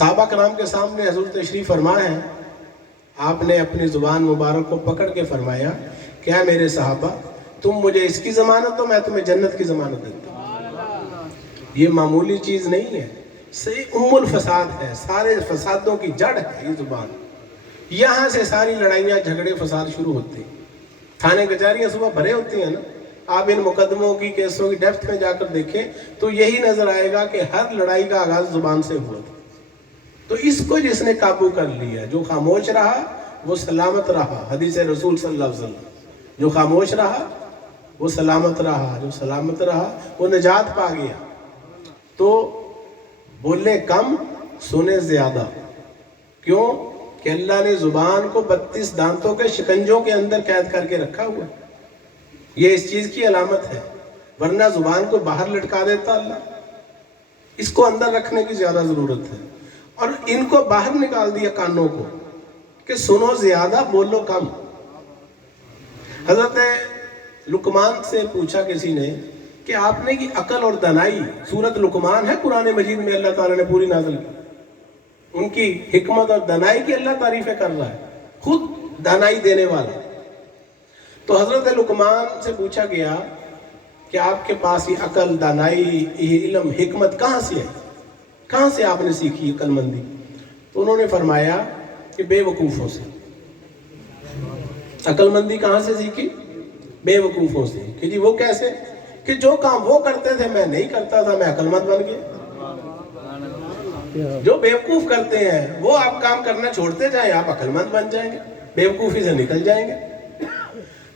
صحابہ کرام کے سامنے حضور تشریف فرما ہے، آپ نے اپنی زبان مبارک کو پکڑ کے فرمایا کیا میرے صحابہ تم مجھے اس کی ضمانت دو، میں تمہیں جنت کی ضمانت دیتا ہوں۔ یہ معمولی چیز نہیں ہے، صحیح ام الفساد ہے، سارے فسادوں کی جڑ ہے یہ زبان۔ یہاں سے ساری لڑائیاں جھگڑے فساد شروع ہوتے ہیں۔ تھانے کچہریاں صبح بھرے ہوتے ہیں نا، آپ ان مقدموں کی کیسوں کی ڈیپتھ میں جا کر دیکھیں تو یہی نظر آئے گا کہ ہر لڑائی کا آغاز زبان سے ہوا تھا۔ تو اس کو جس نے قابو کر لیا، جو خاموش رہا وہ سلامت رہا، حدیث رسول صلی اللہ علیہ وسلم، جو خاموش رہا وہ سلامت رہا، جو سلامت رہا وہ نجات پا گیا۔ تو بولے کم سنے زیادہ، کیوں کہ اللہ نے زبان کو 32 دانتوں کے شکنجوں کے اندر قید کر کے رکھا ہوا ہے۔ یہ اس چیز کی علامت ہے، ورنہ زبان کو باہر لٹکا دیتا اللہ، اس کو اندر رکھنے کی زیادہ ضرورت ہے۔ اور ان کو باہر نکال دیا کانوں کو کہ سنو زیادہ بولو کم۔ حضرت لقمان سے پوچھا کسی نے کہ آپ نے کی عقل اور دانائی، سورت لقمان ہے قرآن مجید میں، اللہ تعالیٰ نے پوری نازل کی، ان کی حکمت اور دانائی کی اللہ تعریفیں کر رہا ہے، خود دانائی دینے والا۔ تو حضرت لقمان سے پوچھا گیا کہ آپ کے پاس یہ عقل، دانائی، یہ علم، حکمت کہاں سے ہے، کہاں سے آپ نے سیکھی عقل مندی؟ تو انہوں نے فرمایا کہ بے وقوفوں سے۔ عقل مندی کہاں سے سیکھی؟ بے وقوفوں سے۔ کہ جی وہ کیسے؟ کہ جو کام وہ کرتے تھے میں نہیں کرتا تھا، میں عقل مند بن گیا۔ جو بیوقوف کرتے ہیں وہ آپ کام کرنا چھوڑتے جائیں، آپ عقل مند بن جائیں گے، بیوقوفی سے نکل جائیں گے۔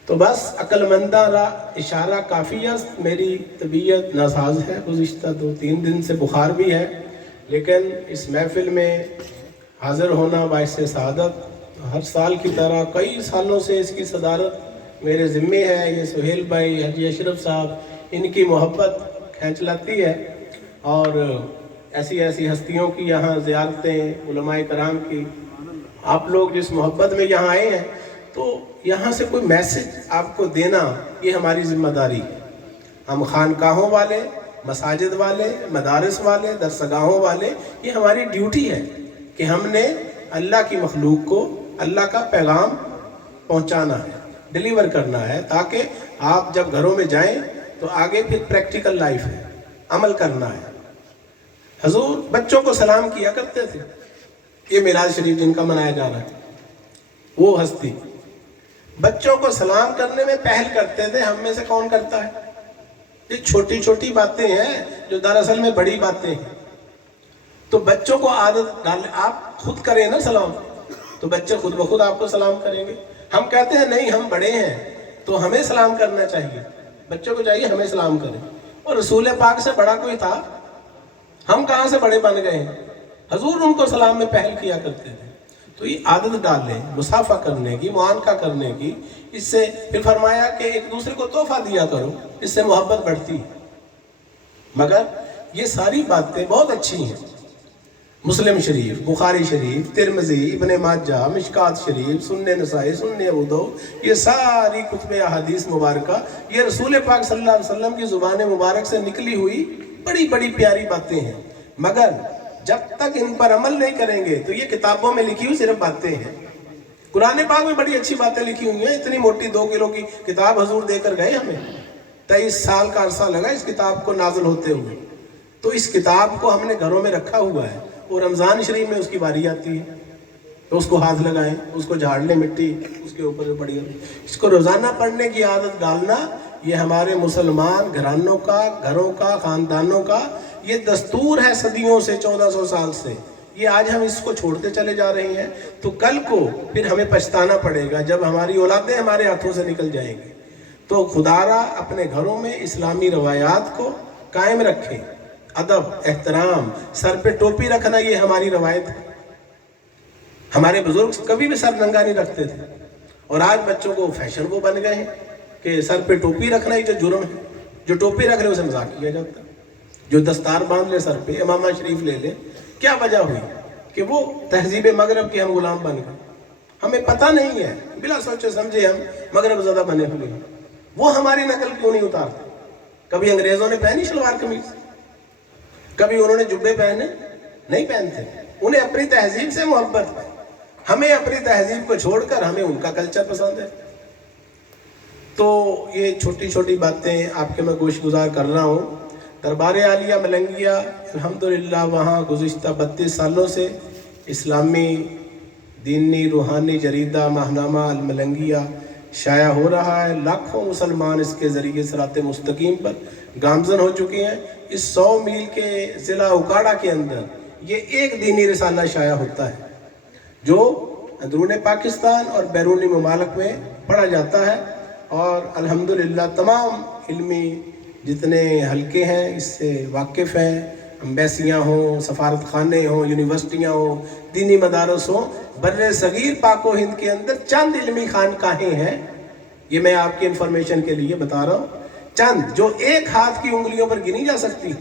تو بس عقل مندانہ اشارہ کافی ہے۔ میری طبیعت ناساز ہے، گزشتہ 2-3 دن سے بخار بھی ہے، لیکن اس محفل میں حاضر ہونا باعث سعادت۔ ہر سال کی طرح کئی سالوں سے اس کی صدارت میرے ذمے ہے۔ یہ سہیل بھائی، حاجی اشرف صاحب، ان کی محبت کھینچ لاتی ہے، اور ایسی ایسی ہستیوں کی یہاں زیارتیں، علماء کرام کی، آپ لوگ جس محبت میں یہاں آئے ہیں، تو یہاں سے کوئی میسج آپ کو دینا یہ ہماری ذمہ داری ہے۔ ہم خانقاہوں والے، مساجد والے، مدارس والے، درسگاہوں والے، یہ ہماری ڈیوٹی ہے کہ ہم نے اللہ کی مخلوق کو اللہ کا پیغام پہنچانا ہے، ڈیلیور کرنا ہے، تاکہ آپ جب گھروں میں جائیں تو آگے پھر پریکٹیکل لائف ہے، عمل کرنا ہے۔ حضور بچوں کو سلام کیا کرتے تھے، یہ میلاد شریف جن کا منایا جا رہا ہے، وہ ہستی بچوں کو سلام کرنے میں پہل کرتے تھے۔ ہم میں سے کون کرتا ہے؟ یہ چھوٹی چھوٹی باتیں ہیں جو دراصل میں بڑی باتیں ہیں۔ تو بچوں کو عادت ڈال، آپ خود کریں نا سلام، تو بچے خود بخود آپ کو سلام کریں گے۔ ہم کہتے ہیں نہیں ہم بڑے ہیں تو ہمیں سلام کرنا چاہیے، بچوں کو چاہیے ہمیں سلام کریں۔ اور رسول پاک سے بڑا کوئی تھا؟ ہم کہاں سے بڑے بن گئے ہیں؟ حضور ان کو سلام میں پہل کیا کرتے تھے۔ تو یہ عادت ڈال لیں مصافحہ کرنے کی، معانقہ کرنے کی۔ اس سے پھر فرمایا کہ ایک دوسرے کو تحفہ دیا کرو، اس سے محبت بڑھتی ہے۔ مگر یہ ساری باتیں بہت اچھی ہیں، مسلم شریف، بخاری شریف، ترمذی، ابن ماجہ، مشکات شریف، سنن نسائی، سنن ابو داؤد، یہ ساری کتب احادیث مبارکہ یہ رسول پاک صلی اللہ علیہ وسلم کی زبان مبارک سے نکلی ہوئی بڑی بڑی پیاری باتیں ہیں۔ مگر جب تک ان پر عمل نہیں کریں گے تو یہ کتابوں میں لکھی ہوئی صرف باتیں ہیں۔ قرآن پاک میں بڑی اچھی باتیں لکھی ہوئی ہیں، اتنی موٹی 2 کلو کی کتاب حضور دے کر گئے ہمیں، 23 سال کا عرصہ لگا اس کتاب کو نازل ہوتے ہوئے۔ تو اس کتاب کو ہم نے گھروں میں رکھا ہوا ہے، اور رمضان شریف میں اس کی باری آتی ہے تو اس کو ہاتھ لگائیں، اس کو جھاڑ لیں، مٹی اس کے اوپر جو پڑی ہوئی، اس کو روزانہ پڑھنے کی عادت ڈالنا، یہ ہمارے مسلمان گھرانوں کا، گھروں کا، خاندانوں کا یہ دستور ہے صدیوں سے، 1400 سال سے۔ یہ آج ہم اس کو چھوڑتے چلے جا رہے ہیں تو کل کو پھر ہمیں پچھتانا پڑے گا جب ہماری اولادیں ہمارے ہاتھوں سے نکل جائیں گی۔ تو خدارا اپنے گھروں میں اسلامی روایات کو قائم رکھیں، ادب، احترام، سر پہ ٹوپی رکھنا یہ ہماری روایت ہے۔ ہمارے بزرگ کبھی بھی سر ننگا نہیں رکھتے تھے، اور آج بچوں کو فیشن وہ بن گئے ہیں کہ سر پہ ٹوپی رکھنا ہی جو جرم ہے، جو ٹوپی رکھ لے اسے مذاق کیا جاتا ہے، جو دستار باندھ لے سر پہ، امامہ شریف لے لے۔ کیا وجہ ہوئی کہ وہ تہذیب مغرب کے ہم غلام بن گئے، ہمیں پتہ نہیں ہے، بلا سوچے سمجھے ہم مغرب زدہ بنے ہوئے ہیں۔ وہ ہماری نقل کیوں نہیں اتارتے؟ کبھی انگریزوں نے پہنی شلوار قمیض؟ کبھی انہوں نے جبے پہنے؟ نہیں پہنتے۔ انہیں اپنی تہذیب سے محبت ہے، ہمیں اپنی تہذیب کو چھوڑ کر ہمیں ان کا کلچر پسند ہے۔ تو یہ چھوٹی چھوٹی باتیں آپ کے میں گوش گزار کر رہا ہوں۔ دربار عالیہ ملنگیہ الحمدللہ وہاں گزشتہ 32 سالوں سے اسلامی دینی روحانی جریدہ ماہنامہ الملنگیہ شائع ہو رہا ہے۔ لاکھوں مسلمان اس کے ذریعے صراط مستقیم پر گامزن ہو چکے ہیں۔ اس 100 میل کے ضلع اکاڑا کے اندر یہ ایک دینی رسالہ شائع ہوتا ہے جو اندرون پاکستان اور بیرونی ممالک میں پڑھا جاتا ہے، اور الحمدللہ تمام علمی جتنے حلقے ہیں اس سے واقف ہیں، امبیسیاں ہوں، سفارت خانے ہوں، یونیورسٹیاں ہوں، دینی مدارس ہوں۔ بر صغیر پاک و ہند کے اندر چند علمی خانقاہیں ہیں، یہ میں آپ کی انفارمیشن کے لیے بتا رہا ہوں، چند جو ایک ہاتھ کی انگلیوں پر گنی جا سکتی۔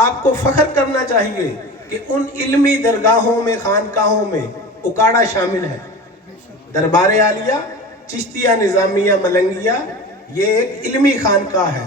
آپ کو فخر کرنا چاہیے کہ ان علمی درگاہوں میں خانقاہوں میں اکاڑا شامل ہے۔ دربار عالیہ چشتیہ نظامیہ ملنگیہ یہ ایک علمی خانقاہ ہے۔